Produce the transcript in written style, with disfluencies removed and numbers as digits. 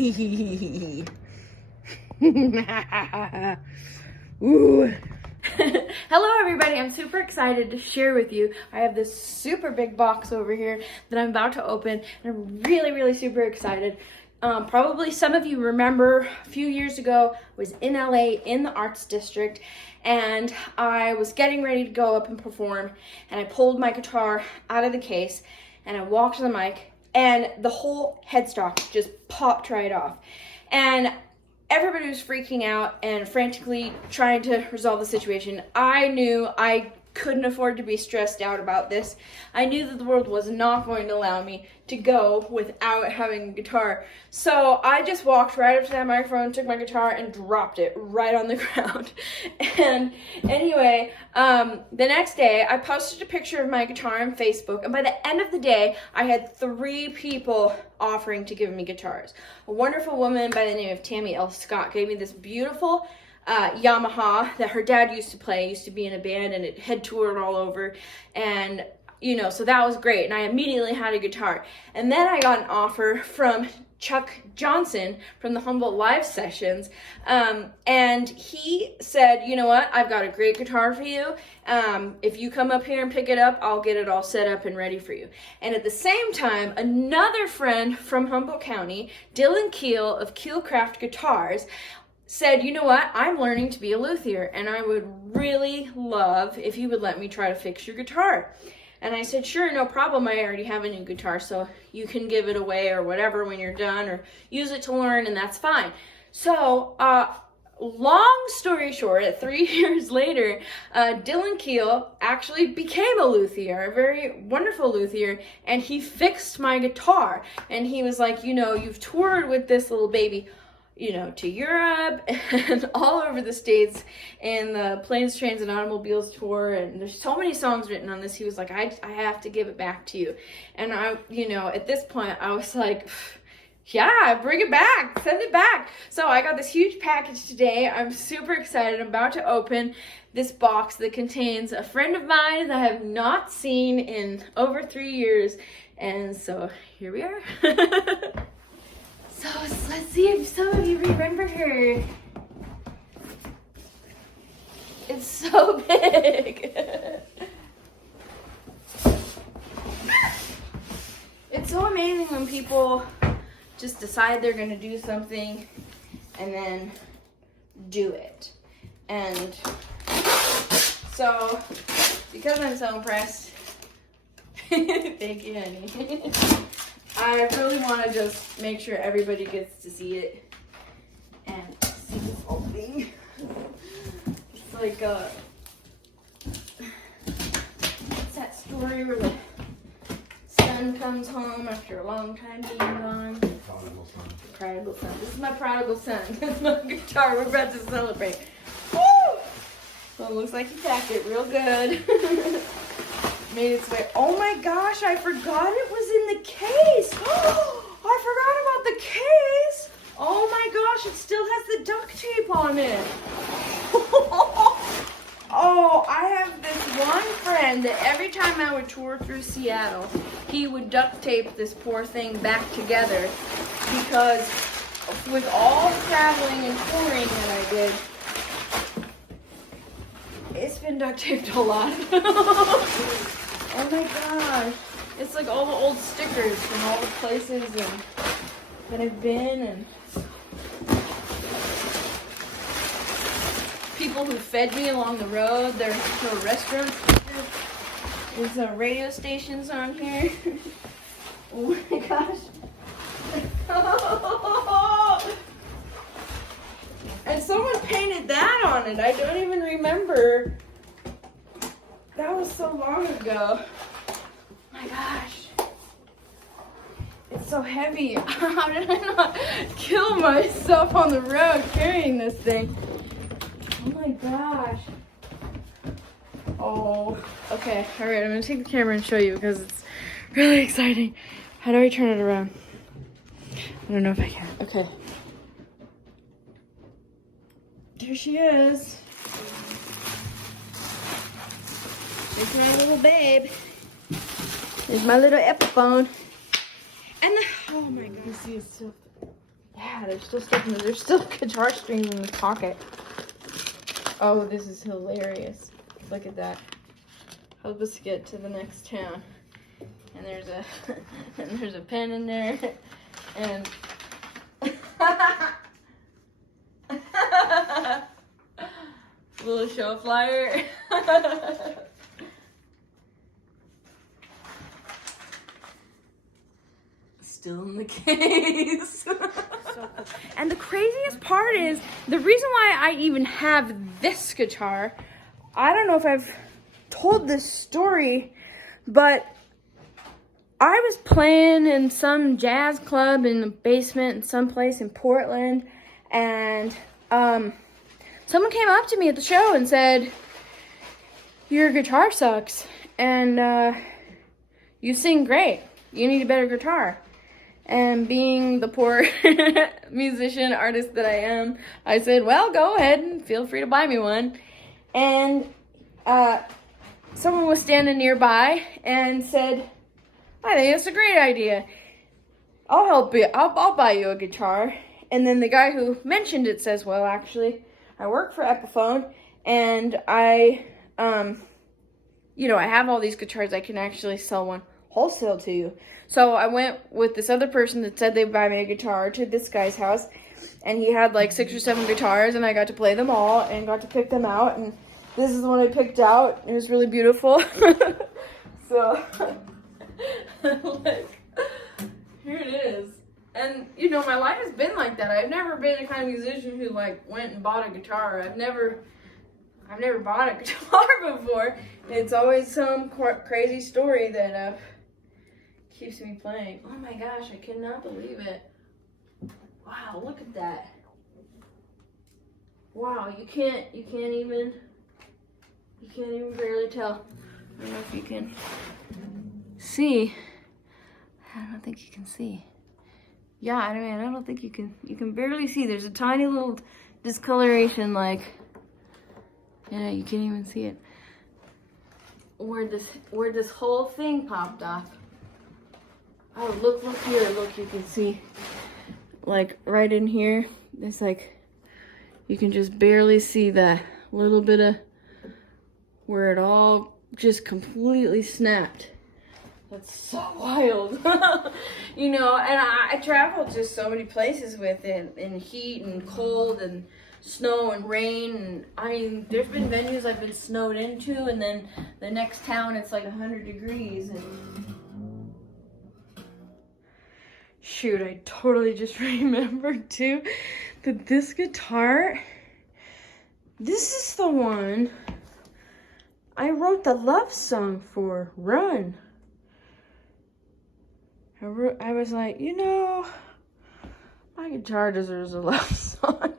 Ooh. Hello everybody, I'm super excited to share with you. I have this super big box over here that I'm about to open, and I'm really super excited. Probably some of you remember a few years ago, I was in LA in the arts district, and I was getting ready to go up and perform, and I pulled my guitar out of the case and I walked to the mic, and the whole headstock just popped right off. And everybody was freaking out and frantically trying to resolve the situation. I knew I couldn't afford to be stressed out about this. I knew that the world was not going to allow me to go without having a guitar. So I just walked right up to that microphone, took my guitar, and dropped it right on the ground. And anyway, the next day I posted a picture of my guitar on Facebook, and by the end of the day, I had 3 people offering to give me guitars. A wonderful woman by the name of Tammy L. Scott gave me this beautiful Yamaha that her dad used to play, used to be in a band, and it had toured all over, and you know, so that was great, and I immediately had a guitar. And then I got an offer from Chuck Johnson from the Humboldt Live Sessions, and he said, you know what, I've got a great guitar for you. If you come up here and pick it up, I'll get it all set up and ready for you. And at the same time, another friend from Humboldt County, Dylan Keel of Keel Craft Guitars, said, you know what, I'm learning to be a luthier, and I would really love if you would let me try to fix your guitar. And I said, sure, no problem. I already have a new guitar, so you can give it away or whatever when you're done, or use it to learn, and that's fine. So, long story short, 3 years later, Dylan Keel actually became a luthier, a very wonderful luthier, and he fixed my guitar. And he was like, you know, you've toured with this little baby, you know, to Europe and all over the States, and the Planes, Trains, and Automobiles tour, and there's so many songs written on this. He was like, I have to give it back to you. And I, you know, at this point, I was like, yeah, bring it back, send it back. So I got this huge package today. I'm super excited. I'm about to open this box that contains a friend of mine that I have not seen in over 3 years. And so here we are. So let's see if some of you remember her. It's so big. It's so amazing when people just decide they're gonna do something and then do it. And so, because I'm so impressed, thank you, honey. I really want to just make sure everybody gets to see it and see this whole thing. It's like it's that story where the son comes home after a long time being gone. Prodigal son. Prodigal son. This is my prodigal son. That's my guitar. We're about to celebrate. Woo! So it looks like he packed it real good. Made its way. Oh my gosh, I forgot it was in the case. Oh, I forgot about the case. Oh my gosh, it still has the duct tape on it. Oh, I have this one friend that every time I would tour through Seattle, he would duct tape this poor thing back together, because with all the traveling and touring that I did, it's been duct taped a lot. Oh my gosh. It's like all the old stickers from all the places that I've been, and people who fed me along the road. There's little restaurant stickers. There's some radio stations on here. Oh my gosh. And someone painted that on it. I don't even remember. That was so long ago. Oh my gosh. It's so heavy. How did I not kill myself on the road carrying this thing? Oh my gosh. Oh, okay. All right, I'm gonna take the camera and show you because it's really exciting. How do I turn it around? I don't know if I can. Okay. There she is. There's my little babe. There's my little Epiphone. And the, oh my god, see it's still Yeah, there's still stuff in there's still guitar strings in the pocket. Oh, this is hilarious. Look at that. Help us get to the next town. And there's a and there's a pen in there. And little show flyer. Still in the case. So cool. And the craziest part is, the reason why I even have this guitar, I don't know if I've told this story, but I was playing in some jazz club in the basement in some place in Portland, and someone came up to me at the show and said, "Your guitar sucks, and you sing great. You need a better guitar." And being the poor musician artist that I am, I said, "Well, go ahead and feel free to buy me one." And someone was standing nearby and said, "I think it's a great idea. I'll help you. I'll buy you a guitar." And then the guy who mentioned it says, "Well, actually, I work for Epiphone, and I have all these guitars. I can actually sell one wholesale to you." So I went with this other person that said they'd buy me a guitar to this guy's house, and he had like 6 or 7 guitars, and I got to play them all and got to pick them out, and this is the one I picked out. It was really beautiful. So like, here it is. And my life has been like that. I've never been the kind of musician who like went and bought a guitar. I've never bought a guitar before. It's always some crazy story that keeps me playing. Oh my gosh, I cannot believe it. Wow, look at that. Wow, you can't even barely tell. I don't know if you can see. I don't think you can see. Yeah, I don't think you can barely see. There's a tiny little discoloration, like, yeah, you can't even see it. Where this whole thing popped off. Oh, look here, look, you can see, like, right in here, it's like, you can just barely see that little bit of where it all just completely snapped. That's so wild. And I traveled to so many places with it, in heat and cold and snow and rain, and there's been venues I've been snowed into, and then the next town it's like 100 degrees, and shoot, I totally just remembered too that this guitar, this is the one I wrote the love song for, Run. I was like, my guitar deserves a love song.